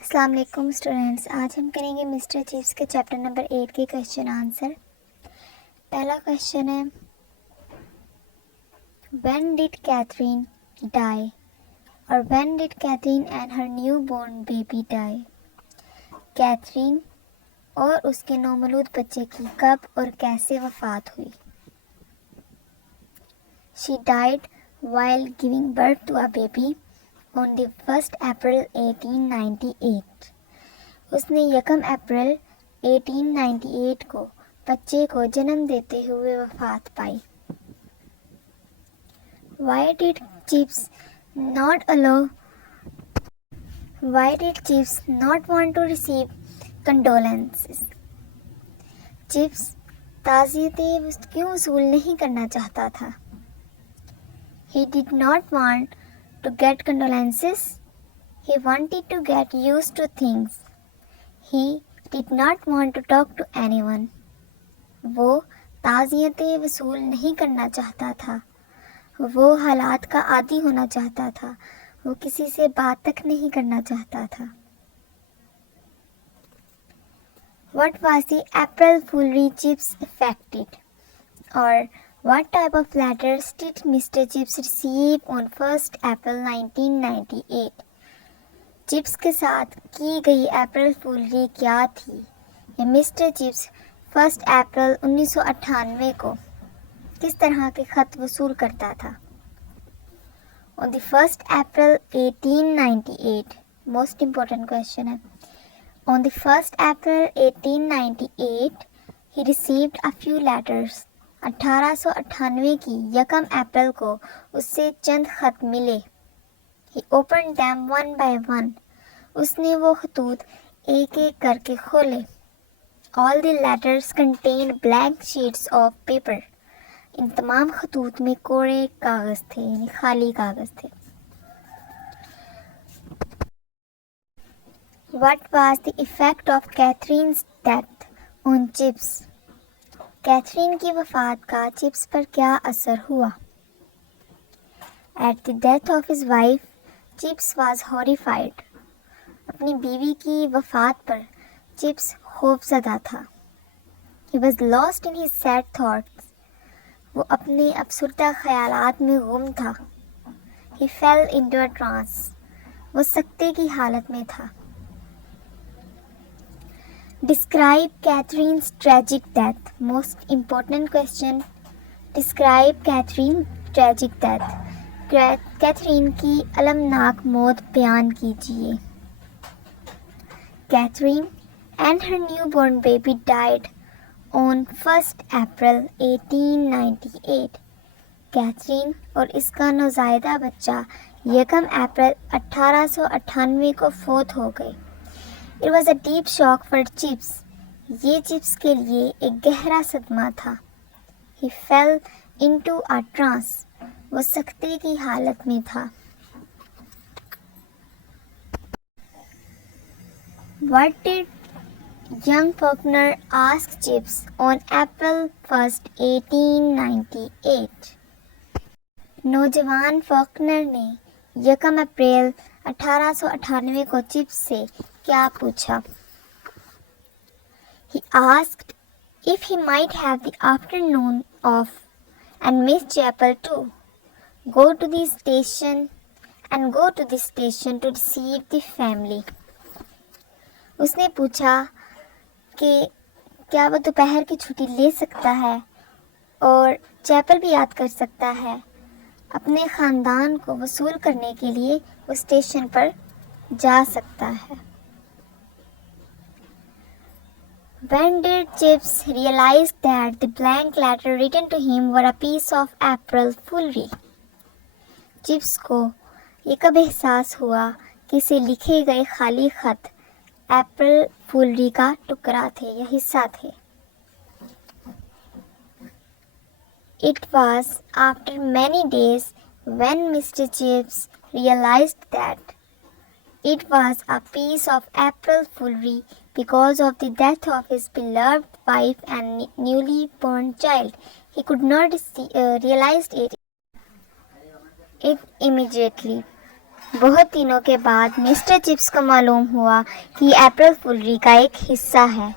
अस्सलाम वालेकुम स्टूडेंट्स। आज हम करेंगे मिस्टर चिप्स के चैप्टर नंबर 8 के क्वेश्चन आंसर। पहला क्वेश्चन है, व्हेन डिड कैथरीन डाई और when did Catherine and her newborn baby die. Catherine और उसके नौमौलूद बच्चे की कब और कैसे वफात हुई। She died while giving birth to a baby on the 1st April 1898। उसने 1 अप्रैल 1898 को बच्चे को जन्म देते हुए वफात पाई। Why did Chips not want to receive condolences? Chips ताज़ियतें क्यों वसूल नहीं करना चाहता था। He did not want to get condolences. He wanted to get used to things. He did not want to talk to anyone. वो ताज़ियतें वसूल नहीं करना चाहता था। वो हालात का आदी होना चाहता था। वो किसी से बात तक नहीं करना चाहता था। What was the April Foolry Chips affected? Or what type of letters did Mr. Chips receive on 1st April 1998? Chips के साथ की गई अप्रैल फूलरी क्या थी। ये मिस्टर चिप्स 1 अप्रैल 1998 को किस तरह के खत वसूल करता था। On the 1st April 1898, most important question है। On the 1st April 1898, he received a few letters. 1898 की 1 अप्रैल को उससे चंद खत मिले। He opened them one by one. उसने वो खतूत एक एक करके खोले। All the letters contained blank sheets of paper. इन तमाम खतूत में कोरे कागज थे, यानी खाली कागज थे। What was the effect of Catherine's death on Chips? Catherine की वफात का चिप्स पर क्या असर हुआ। At the death of his wife, Chips was horrified. अपनी बीवी की वफात पर चिप्स खौफज़दा था। He was lost in his sad thoughts. वो अपने अफसुर्दा ख्यालात में गुम था। He fell into a trance. वो सकते की हालत में था। Describe Catherine's tragic death. Most important question. Describe Catherine's tragic death. Catherine की अलमनाक मौत बयान कीजिए। Catherine and her newborn baby died on 1st April 1898. Catherine और इसका नौज़ायदा बच्चा 1 अप्रैल 1898 को फौत हो गए। It was a deep shock for Chips. ये चिप्स के लिए एक गहरा सदमा था। He fell into a trance. वो सकते की हालत में था। What did young Faulkner ask Chips on April 1st, 1898? नौजवान फॉकनर ने 1 अप्रैल 1898 को चिप्स से क्या पूछा। He asked if he might have the afternoon off and miss chapel too. Go to the station to receive the family. उसने पूछा कि क्या वो दोपहर की छुट्टी ले सकता है और चैपल भी याद कर सकता है। अपने ख़ानदान को वसूल करने के लिए वो स्टेशन पर जा सकता है। When did Chips realize that the blank letter written to him were a piece of April Foolery? Chips को ये कब एहसास हुआ कि इसे लिखे गए खाली खत अप्रैल फूलरी का टुकड़ा थे या हिस्सा थे। It was after many days when Mr. Chips realized that it was a piece of April foolery because of the death of his beloved wife and newly born child. He could not realize it immediately. बहुत दिनों के बाद mister chips को मालूम हुआ कि अप्रैल फुलरी का एक हिस्सा है।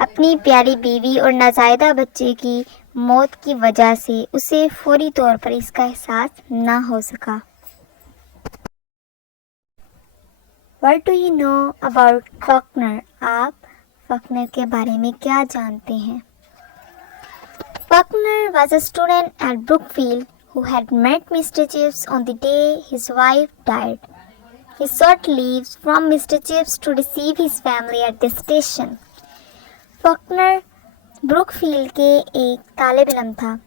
अपनी प्यारी बीवी और नाजायदा बच्चे की मौत की वजह से उसे फौरी तौर पर इसका एहसास ना हो सका। What do you know about Faulkner? आप फॉकनर के बारे में क्या जानते हैं? Faulkner was a student at Brookfield who had met Mr. Chips on the day his wife died. He sought leave from Mr. Chips to receive his family at the station. Faulkner Brookfield के एक तालिब इल्म था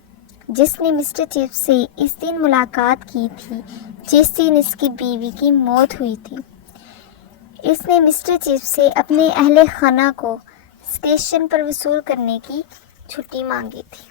जिसने mister chips से इस दिन मुलाकात की थी जिस दिन इसकी बीवी की मौत हुई थी। इसने मिस्टर चिप्स से अपने अहले खाना को स्टेशन पर वसूल करने की छुट्टी मांगी थी।